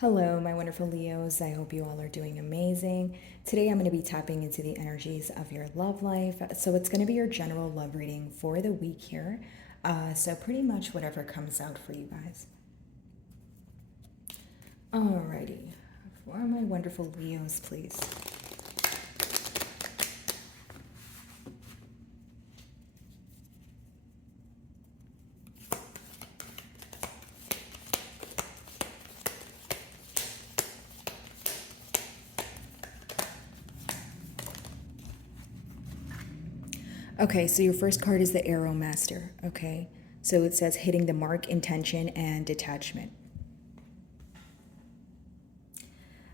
Hello, my wonderful Leos. I hope you all are doing amazing. Today, I'm going to be tapping into the energies of your love life. So, it's going to be your general love reading for the week here. So, pretty much whatever comes out for you guys. Alrighty. For my wonderful Leos, please. Okay, so your first card is the Arrow Master. Okay, so it says hitting the mark, intention, and detachment.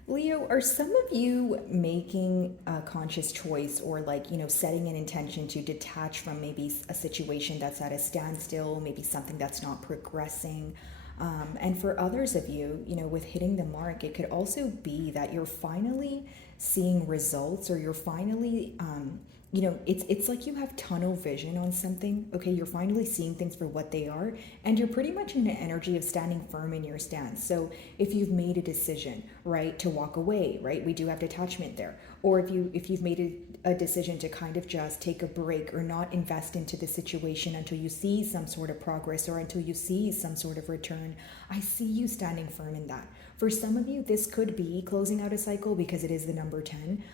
Leo, are some of you making a conscious choice or setting an intention to detach from maybe a situation that's at a standstill, maybe something that's not progressing? And for others of you, with hitting the mark, it could also be that you're finally seeing results or you're finally, it's like you have tunnel vision on something. Okay, you're finally seeing things for what they are, and you're pretty much in an energy of standing firm in your stance. So if you've made a decision, right, to walk away, right, we do have detachment there, or if you've made a decision to kind of just take a break or not invest into the situation until you see some sort of progress or until you see some sort of return, I see you standing firm in that. For some of you, this could be closing out a cycle because it is the number 10.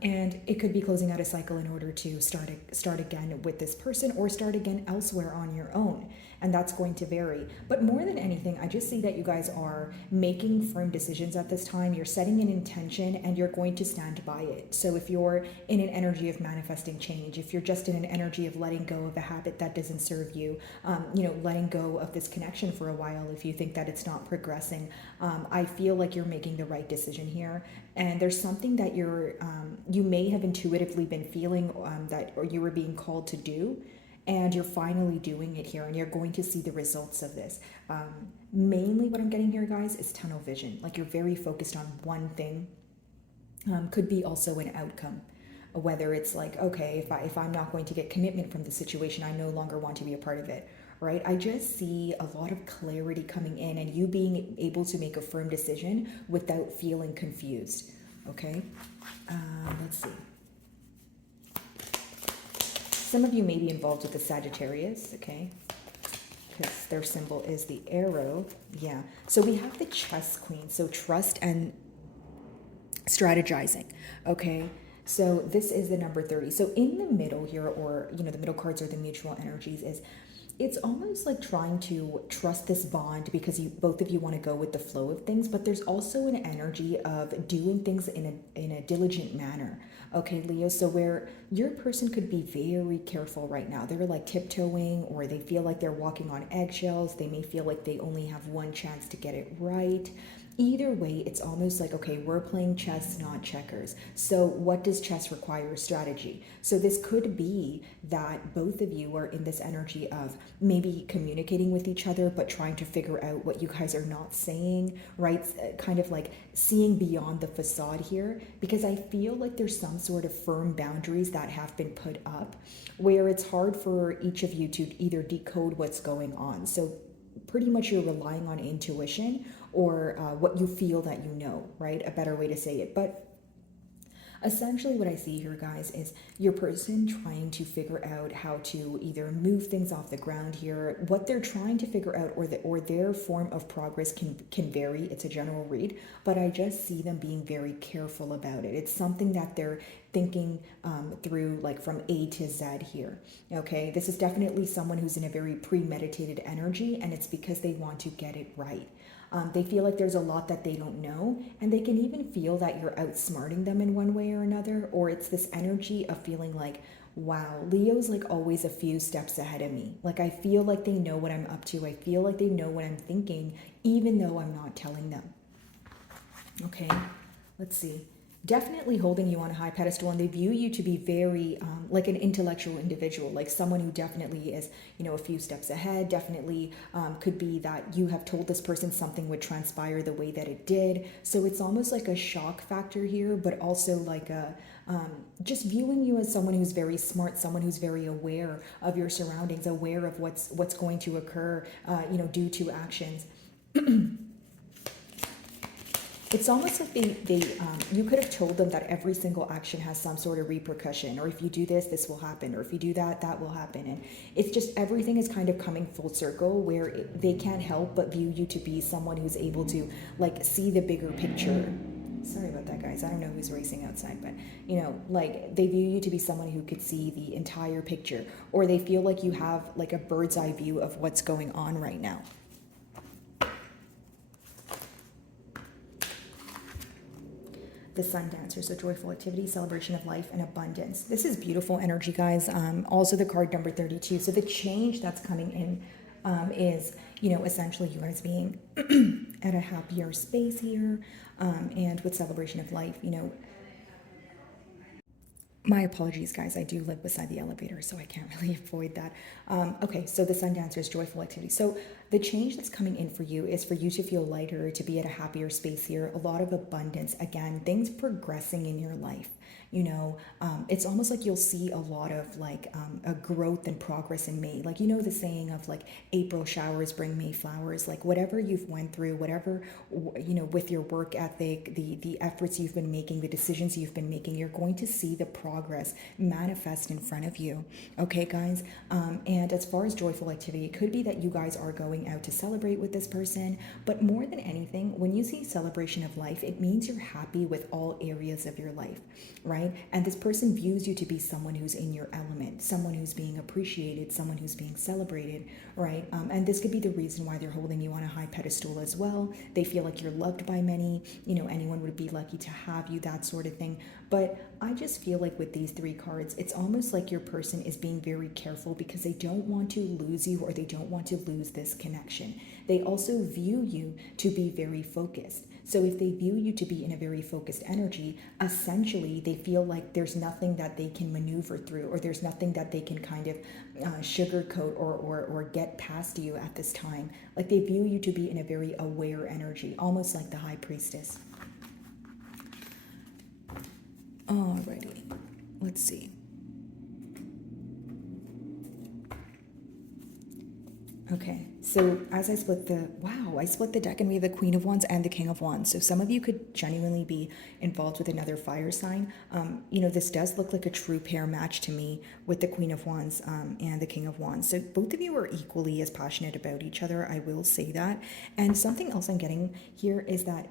And it could be closing out a cycle in order to start again with this person or start again elsewhere on your own. And that's going to vary. But more than anything, I just see that you guys are making firm decisions at this time. You're setting an intention and you're going to stand by it. So if you're in an energy of manifesting change, if you're just in an energy of letting go of a habit that doesn't serve you, letting go of this connection for a while if you think that it's not progressing, I feel like you're making the right decision here. And there's something that you may have intuitively been feeling that or you were being called to do, and you're finally doing it here, and you're going to see the results of this. Mainly what I'm getting here, guys, is tunnel vision. Like you're very focused on one thing. Could be also an outcome, whether it's like, okay, if I'm not going to get commitment from the situation, I no longer want to be a part of it, right? I just see a lot of clarity coming in and you being able to make a firm decision without feeling confused. Okay, let's see. Some of you may be involved with the Sagittarius, okay? Because their symbol is the arrow. Yeah. So we have the chess queen. So trust and strategizing, okay? So this is the number 30. So in the middle here, or, the middle cards are the mutual energies, is it's almost like trying to trust this bond because both of you want to go with the flow of things, but there's also an energy of doing things in a diligent manner. Okay, Leo, so where your person could be very careful right now. They're like tiptoeing, or they feel like they're walking on eggshells. They may feel like they only have one chance to get it right. Either way, it's almost like, okay, we're playing chess, not checkers. So what does chess require? Strategy. So this could be that both of you are in this energy of maybe communicating with each other, but trying to figure out what you guys are not saying, right? Kind of like seeing beyond the facade here, because I feel like there's some sort of firm boundaries that have been put up where it's hard for each of you to either decode what's going on. So pretty much you're relying on intuition or what you feel that you know, right? A better way to say it. But essentially what I see here, guys, is your person trying to figure out how to either move things off the ground here. What they're trying to figure out, or their form of progress can vary. It's a general read, but I just see them being very careful about it. It's something that they're thinking through, like from A to Z here. Okay, this is definitely someone who's in a very premeditated energy, and it's because they want to get it right. They feel like there's a lot that they don't know, and they can even feel that you're outsmarting them in one way or another, or it's this energy of feeling like, wow, Leo's like always a few steps ahead of me. Like I feel like they know what I'm up to. I feel like they know what I'm thinking, even though I'm not telling them. Okay, let's see. Definitely holding you on a high pedestal, and they view you to be very like an intellectual individual, like someone who definitely is, a few steps ahead. Definitely could be that you have told this person something would transpire the way that it did. So it's almost like a shock factor here, but also like a just viewing you as someone who's very smart, someone who's very aware of your surroundings, aware of what's going to occur, due to actions. it's almost like you could have told them that every single action has some sort of repercussion, or if you do this will happen, or if you do that will happen. And it's just everything is kind of coming full circle where they can't help but view you to be someone who's able to like see the bigger picture. Sorry about that, guys. I don't know who's racing outside, but you know, like they view you to be someone who could see the entire picture, or they feel like you have like a bird's eye view of what's going on right now. The sun dancer, so joyful activity, celebration of life, and abundance. This is beautiful energy, guys. Also the card number 32. So the change that's coming in is, you know, essentially you guys being at a happier space here, and with celebration of life, you know. My apologies, guys. I do live beside the elevator, so I can't really avoid that. Okay, so the sun dancer is joyful activity. So the change that's coming in for you is for you to feel lighter, to be at a happier space here, a lot of abundance. Again, things progressing in your life. You know, it's almost like you'll see a lot of like a growth and progress in May. Like, you know, the saying of like April showers bring May flowers. Like whatever you've went through, whatever, you know, with your work ethic, the efforts you've been making, the decisions you've been making, you're going to see the progress manifest in front of you. Okay, guys. And as far as joyful activity, it could be that you guys are going out to celebrate with this person. But more than anything, when you see celebration of life, it means you're happy with all areas of your life, right? And this person views you to be someone who's in your element, someone who's being appreciated, someone who's being celebrated, right? And this could be the reason why they're holding you on a high pedestal as well. They feel like you're loved by many, you know, anyone would be lucky to have you, that sort of thing. But I just feel like with these three cards, it's almost like your person is being very careful because they don't want to lose you, or they don't want to lose this connection. They also view you to be very focused. So if they view you to be in a very focused energy, essentially they feel like there's nothing that they can maneuver through, or there's nothing that they can kind of sugarcoat or get past you at this time. Like they view you to be in a very aware energy, almost like the high priestess. Alrighty, let's see. Okay, so as I split the deck, and we have the Queen of Wands and the King of Wands. So some of you could genuinely be involved with another fire sign. You know, this does look like a true pair match to me with the Queen of Wands and the King of Wands. So both of you are equally as passionate about each other, I will say that. And something else I'm getting here is that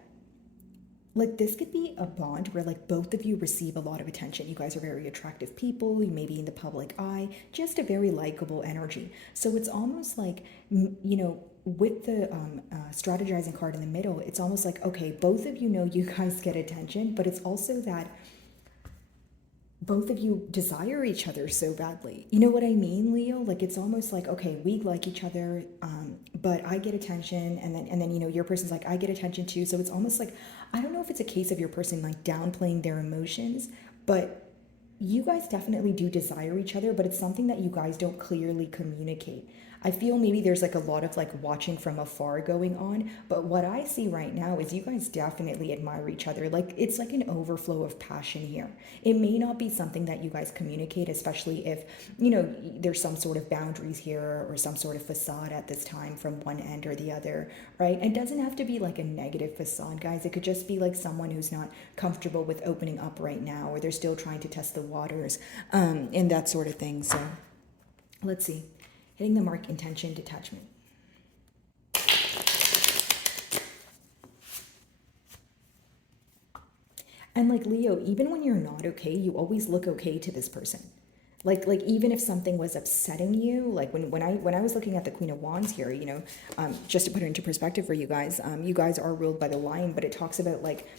like this could be a bond where like both of you receive a lot of attention. You guys are very attractive people, you may be in the public eye, just a very likable energy. So it's almost like, you know, with the strategizing card in the middle, it's almost like, okay, both of you know you guys get attention, but it's also that both of you desire each other so badly. You know what I mean, Leo? Like it's almost like, okay, we like each other, but I get attention, and then you know your person's like, I get attention too. So it's almost like, I don't know if it's a case of your person like downplaying their emotions, but you guys definitely do desire each other, but it's something that you guys don't clearly communicate. I feel maybe there's like a lot of like watching from afar going on, but what I see right now is you guys definitely admire each other. Like it's like an overflow of passion here. It may not be something that you guys communicate, especially if, you know, there's some sort of boundaries here or some sort of facade at this time from one end or the other, right? It doesn't have to be like a negative facade, guys. It could just be like someone who's not comfortable with opening up right now, or they're still trying to test the waters, and that sort of thing. So let's see. Hitting the mark, intention, detachment. And like Leo, even when you're not okay, you always look okay to this person. Like even if something was upsetting you, like when I was looking at the Queen of Wands here, you know, just to put it into perspective for you guys are ruled by the lion, but it talks about like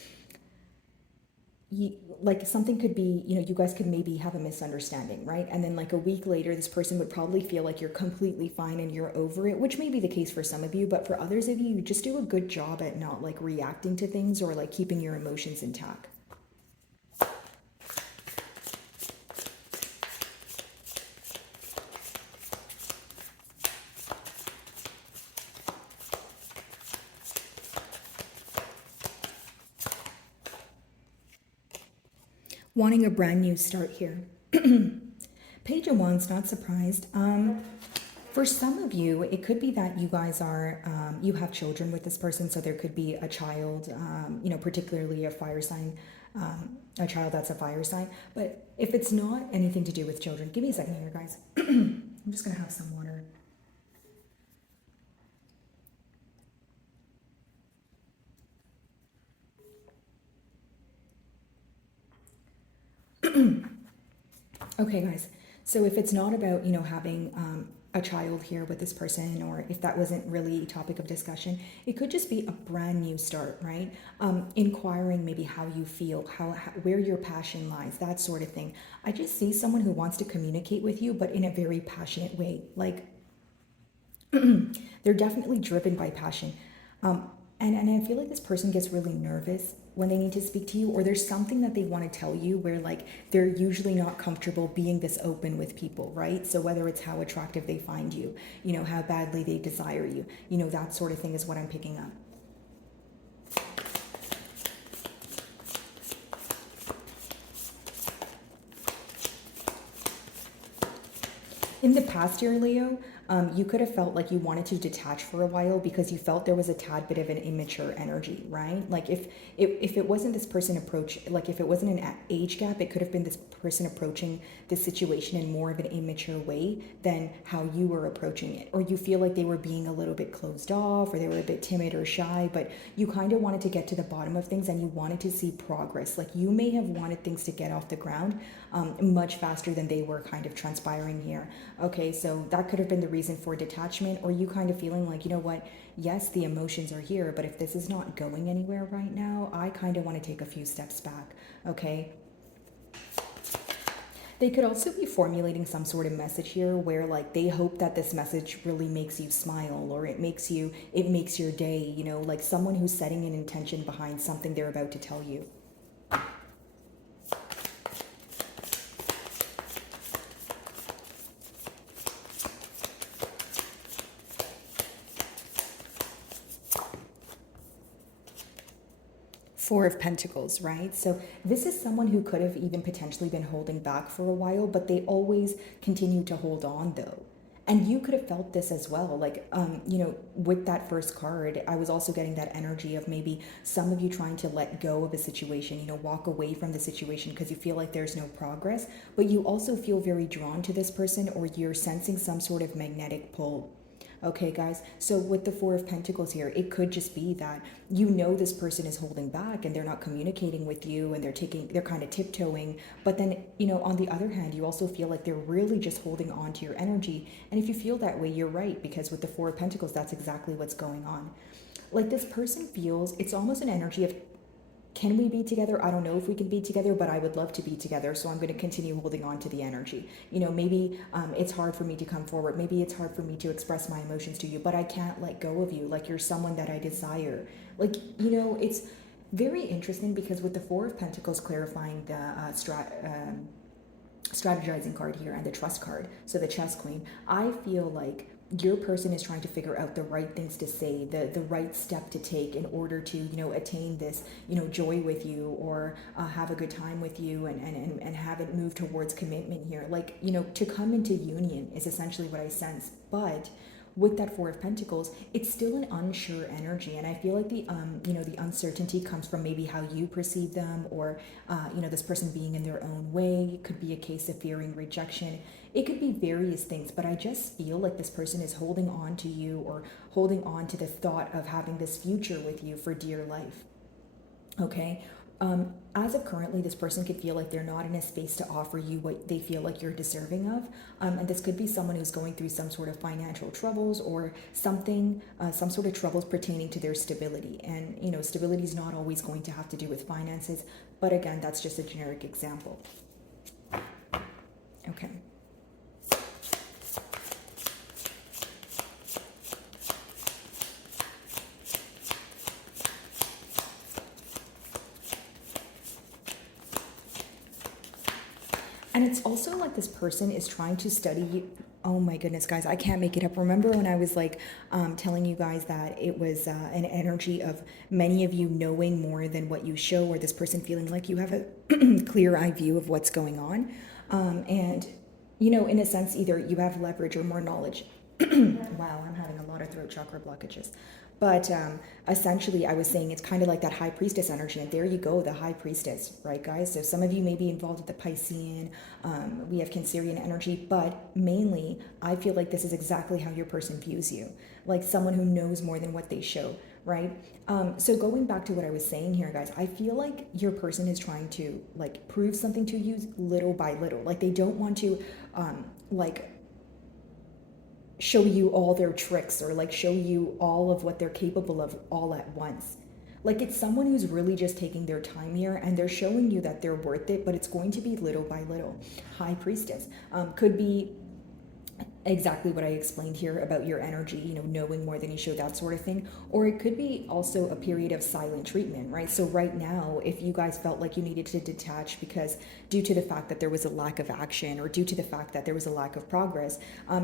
like something could be, you know, you guys could maybe have a misunderstanding, right? And then like a week later, this person would probably feel like you're completely fine and you're over it, which may be the case for some of you, but for others of you, you just do a good job at not like reacting to things or like keeping your emotions intact. Wanting a brand new start here. Page of Wands, not surprised. For some of you, it could be that you guys are, you have children with this person, so there could be a child, particularly a fire sign, a child that's a fire sign. But if it's not anything to do with children, give me a second here, guys. I'm just gonna have some water. Okay, guys. So if it's not about, having a child here with this person, or if that wasn't really a topic of discussion, it could just be a brand new start, right? Inquiring maybe how you feel, where your passion lies, that sort of thing. I just see someone who wants to communicate with you, but in a very passionate way. Like, they're definitely driven by passion. And I feel like this person gets really nervous when they need to speak to you, or there's something that they want to tell you where like they're usually not comfortable being this open with people, right? So whether it's how attractive they find you, how badly they desire you, that sort of thing is what I'm picking up. In the past year, Leo, you could have felt like you wanted to detach for a while because you felt there was a tad bit of an immature energy, right? Like if it wasn't this person like if it wasn't an age gap, it could have been this person approaching the situation in more of an immature way than how you were approaching it. Or you feel like they were being a little bit closed off, or they were a bit timid or shy, but you kind of wanted to get to the bottom of things and you wanted to see progress. Like you may have wanted things to get off the ground much faster than they were kind of transpiring here. Okay, so that could have been the reason for detachment, or you kind of feeling like, you know what, yes, the emotions are here, but if this is not going anywhere right now, I kind of want to take a few steps back. Okay. They could also be formulating some sort of message here where like they hope that this message really makes you smile, or it makes your day, like someone who's setting an intention behind something they're about to tell you. Four of Pentacles, right? So this is someone who could have even potentially been holding back for a while, but they always continue to hold on though. And you could have felt this as well. Like, with that first card, I was also getting that energy of maybe some of you trying to let go of a situation, walk away from the situation because you feel like there's no progress, but you also feel very drawn to this person, or you're sensing some sort of magnetic pull. Okay, guys, so with the Four of Pentacles here, it could just be that this person is holding back and they're not communicating with you, and they're kind of tiptoeing. But then, on the other hand, you also feel like they're really just holding on to your energy. And if you feel that way, you're right, because with the Four of Pentacles, that's exactly what's going on. Like this person feels, it's almost an energy of, can we be together? I don't know if we can be together, but I would love to be together. So I'm going to continue holding on to the energy. Maybe it's hard for me to come forward. Maybe it's hard for me to express my emotions to you, but I can't let go of you. Like you're someone that I desire. Like, it's very interesting because with the Four of Pentacles clarifying the strategizing card here and the trust card, so the chess queen, I feel like your person is trying to figure out the right things to say, the right step to take in order to, attain this, joy with you, or have a good time with you, and have it move towards commitment here. Like, to come into union is essentially what I sense. But with that Four of Pentacles, it's still an unsure energy, and I feel like the the uncertainty comes from maybe how you perceive them, or this person being in their own way. It could be a case of fearing rejection. It could be various things, but I just feel like this person is holding on to you, or holding on to the thought of having this future with you for dear life. Okay. As of currently, this person could feel like they're not in a space to offer you what they feel like you're deserving of. And this could be someone who's going through some sort of financial troubles, or something, some sort of troubles pertaining to their stability. And, stability is not always going to have to do with finances. But again, that's just a generic example. Okay. And it's also like this person is trying to study you. Oh my goodness, guys, I can't make it up. Remember when I was like telling you guys that it was an energy of many of you knowing more than what you show, or this person feeling like you have a clear eye view of what's going on. And, in a sense, either you have leverage or more knowledge. Wow, I'm having a lot of throat chakra blockages. But essentially, I was saying it's kind of like that high priestess energy. And there you go, the high priestess, right, guys? So some of you may be involved with the Piscean. We have Cancerian energy. But mainly, I feel like this is exactly how your person views you, like someone who knows more than what they show, right? So going back to what I was saying here, guys, I feel like your person is trying to like prove something to you little by little. Like they don't want to like show you all their tricks or like show you all of what they're capable of all at once. Like it's someone who's really just taking their time here and they're showing you that they're worth it, but it's going to be little by little. High priestess could be exactly what I explained here about your energy, you know, knowing more than you show, that sort of thing. Or it could be also a period of silent treatment, right? So right now, if you guys felt like you needed to detach because due to the fact that there was a lack of action or due to the fact that there was a lack of progress,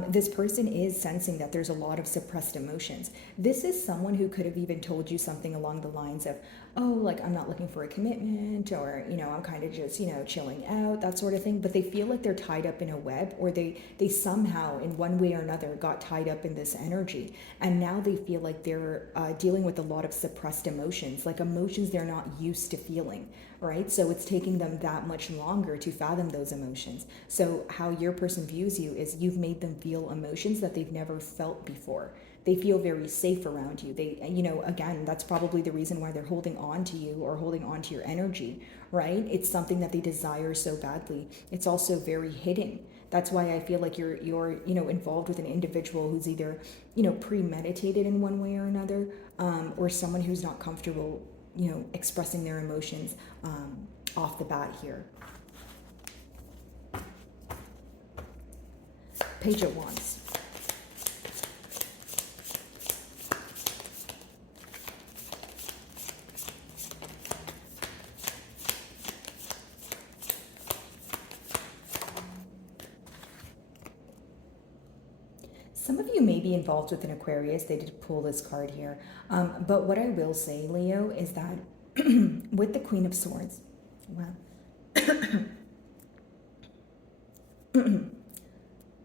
this person is sensing that there's a lot of suppressed emotions. This is someone who could have even told you something along the lines of, oh, like I'm not looking for a commitment, or you know, I'm kind of just, you know, chilling out, that sort of thing. But they feel like they're tied up in a web, or they somehow in one way or another got tied up in this energy, and now they feel like they're dealing with a lot of suppressed emotions, like emotions they're not used to feeling, right? So it's taking them that much longer to fathom those emotions. So how your person views you is you've made them feel emotions that they've never felt before. They feel very safe around you. They, you know, again, that's probably the reason why they're holding on to you or holding on to your energy, right? It's something that they desire so badly. It's also very hidden. That's why I feel like you're you know, involved with an individual who's either, you know, premeditated in one way or another, or someone who's not comfortable, you know, expressing their emotions off the bat here. Page of Wands. Some of you may be involved with an Aquarius. They did pull this card here. But what I will say, Leo, is that with the Queen of Swords, well,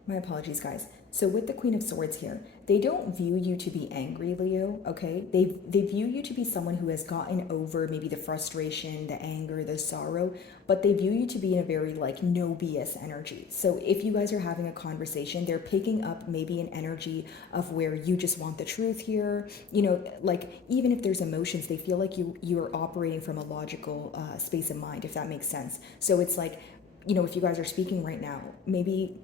my apologies, guys. So with the Queen of Swords here, they don't view you to be angry, Leo, okay? They view you to be someone who has gotten over maybe the frustration, the anger, the sorrow, but they view you to be in a very like no BS energy. So if you guys are having a conversation, they're picking up maybe an energy of where you just want the truth here. You know, like even if there's emotions, they feel like you're operating from a logical space of mind, if that makes sense. So it's like, you know, if you guys are speaking right now, maybe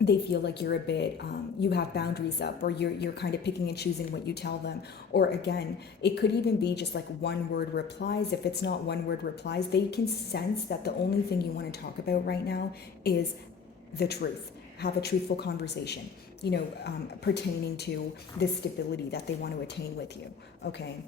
they feel like you're a bit you have boundaries up, or you're kind of picking and choosing what you tell them. Or again, it could even be just like one word replies. If it's not one word replies, they can sense that the only thing you want to talk about right now is the truth. Have a truthful conversation, you know, pertaining to the stability that they want to attain with you. Okay.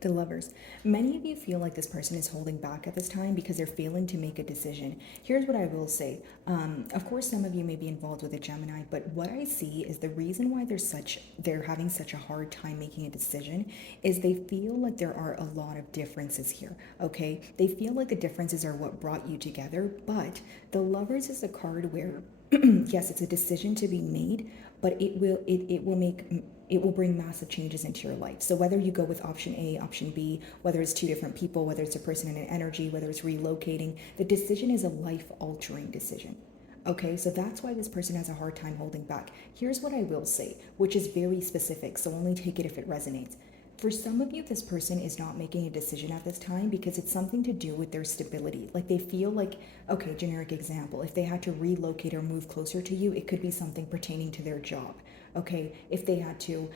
The Lovers. Many of you feel like this person is holding back at this time because they're failing to make a decision. Here's what I will say. Of course, some of you may be involved with a Gemini, but what I see is the reason why they're having such a hard time making a decision is they feel like there are a lot of differences here. Okay, they feel like the differences are what brought you together, but the Lovers is a card where yes, it's a decision to be made, but it will bring massive changes into your life. So whether you go with option A, option B, whether it's two different people, whether it's a person and an energy, whether it's relocating, the decision is a life altering decision. Okay, so that's why this person has a hard time holding back. Here's what I will say, which is very specific, so only take it if it resonates. For some of you, this person is not making a decision at this time because it's something to do with their stability. Like they feel like, okay, generic example, if they had to relocate or move closer to you, it could be something pertaining to their job. Okay, if they had to,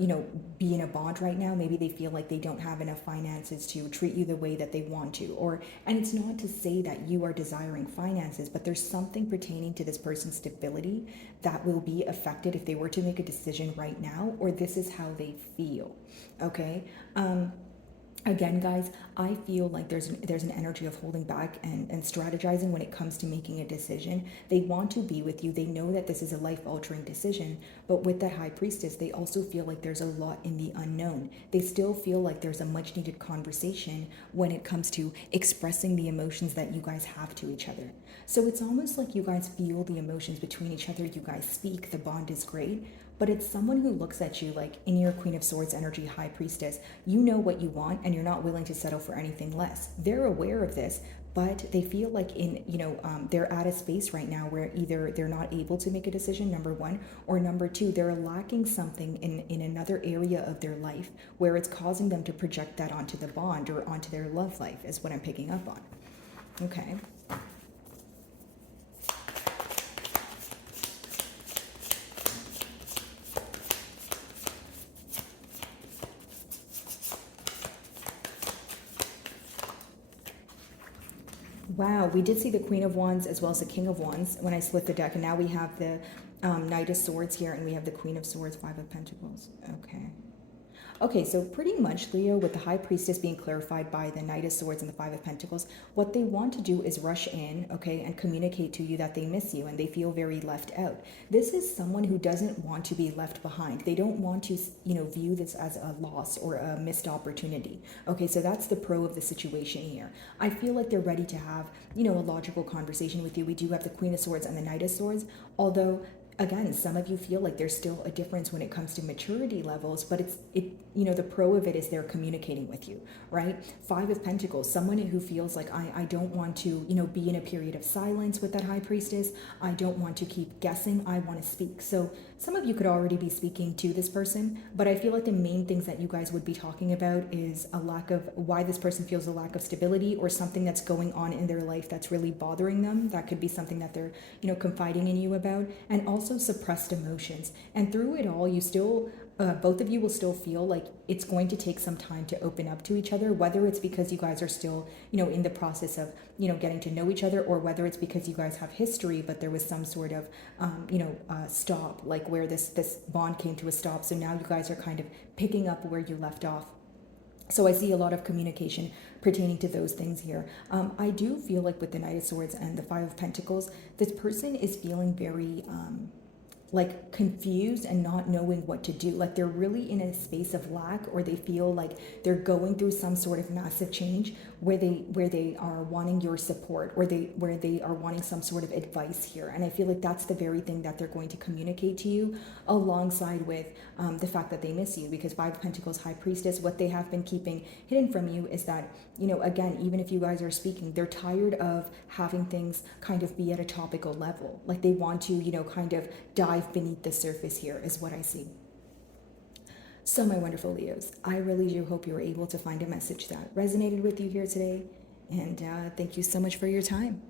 you know, be in a bond right now, maybe they feel like they don't have enough finances to treat you the way that they want to. Or, and it's not to say that you are desiring finances, but there's something pertaining to this person's stability that will be affected if they were to make a decision right now, or this is how they feel. Okay. Again, guys, I feel like there's an energy of holding back and strategizing when it comes to making a decision. They want to be with you. They know that this is a life altering decision. But with that high priestess, they also feel like there's a lot in the unknown. They still feel like there's a much needed conversation when it comes to expressing the emotions that you guys have to each other. So it's almost like you guys feel the emotions between each other. You guys speak. The bond is great. But it's someone who looks at you like in your Queen of Swords energy, High Priestess. You know what you want and you're not willing to settle for anything less. They're aware of this, but they feel like they're at a space right now where either they're not able to make a decision, number one, or number two, they're lacking something in another area of their life where it's causing them to project that onto the bond or onto their love life, is what I'm picking up on. Okay. Wow, we did see the Queen of Wands as well as the King of Wands when I split the deck, and now we have the Knight of Swords here, and we have the Queen of Swords, Five of Pentacles. Okay. Okay, so pretty much, Leo, with the High Priestess being clarified by the Knight of Swords and the Five of Pentacles, what they want to do is rush in, okay, and communicate to you that they miss you and they feel very left out. This is someone who doesn't want to be left behind. They don't want to, view this as a loss or a missed opportunity. Okay, so that's the pro of the situation here. I feel like they're ready to have, a logical conversation with you. We do have the Queen of Swords and the Knight of Swords, although again, some of you feel like there's still a difference when it comes to maturity levels, but the pro of it is they're communicating with you, right? Five of Pentacles, someone who feels like I don't want to, be in a period of silence with that High Priestess. I don't want to keep guessing. I want to speak. So some of you could already be speaking to this person, but I feel like the main things that you guys would be talking about is a lack of why this person feels a lack of stability or something that's going on in their life that's really bothering them. That could be something that they're, confiding in you about, and also suppressed emotions. And through it all, you still both of you will still feel like it's going to take some time to open up to each other, whether it's because you guys are still, in the process of, getting to know each other, or whether it's because you guys have history, but there was some sort of, stop, like where this bond came to a stop. So now you guys are kind of picking up where you left off. So I see a lot of communication pertaining to those things here. I do feel like with the Knight of Swords and the Five of Pentacles, this person is feeling very like confused and not knowing what to do. Like they're really in a space of lack, or they feel like they're going through some sort of massive change where they are wanting your support, or where they are wanting some sort of advice here. And I feel like that's the very thing that they're going to communicate to you, alongside with the fact that they miss you. Because Five of Pentacles, High Priestess, what they have been keeping hidden from you is that, again, even if you guys are speaking, they're tired of having things kind of be at a topical level. Like they want to, kind of dive beneath the surface here, is what I see. So my wonderful Leos, I really do hope you were able to find a message that resonated with you here today. And thank you so much for your time.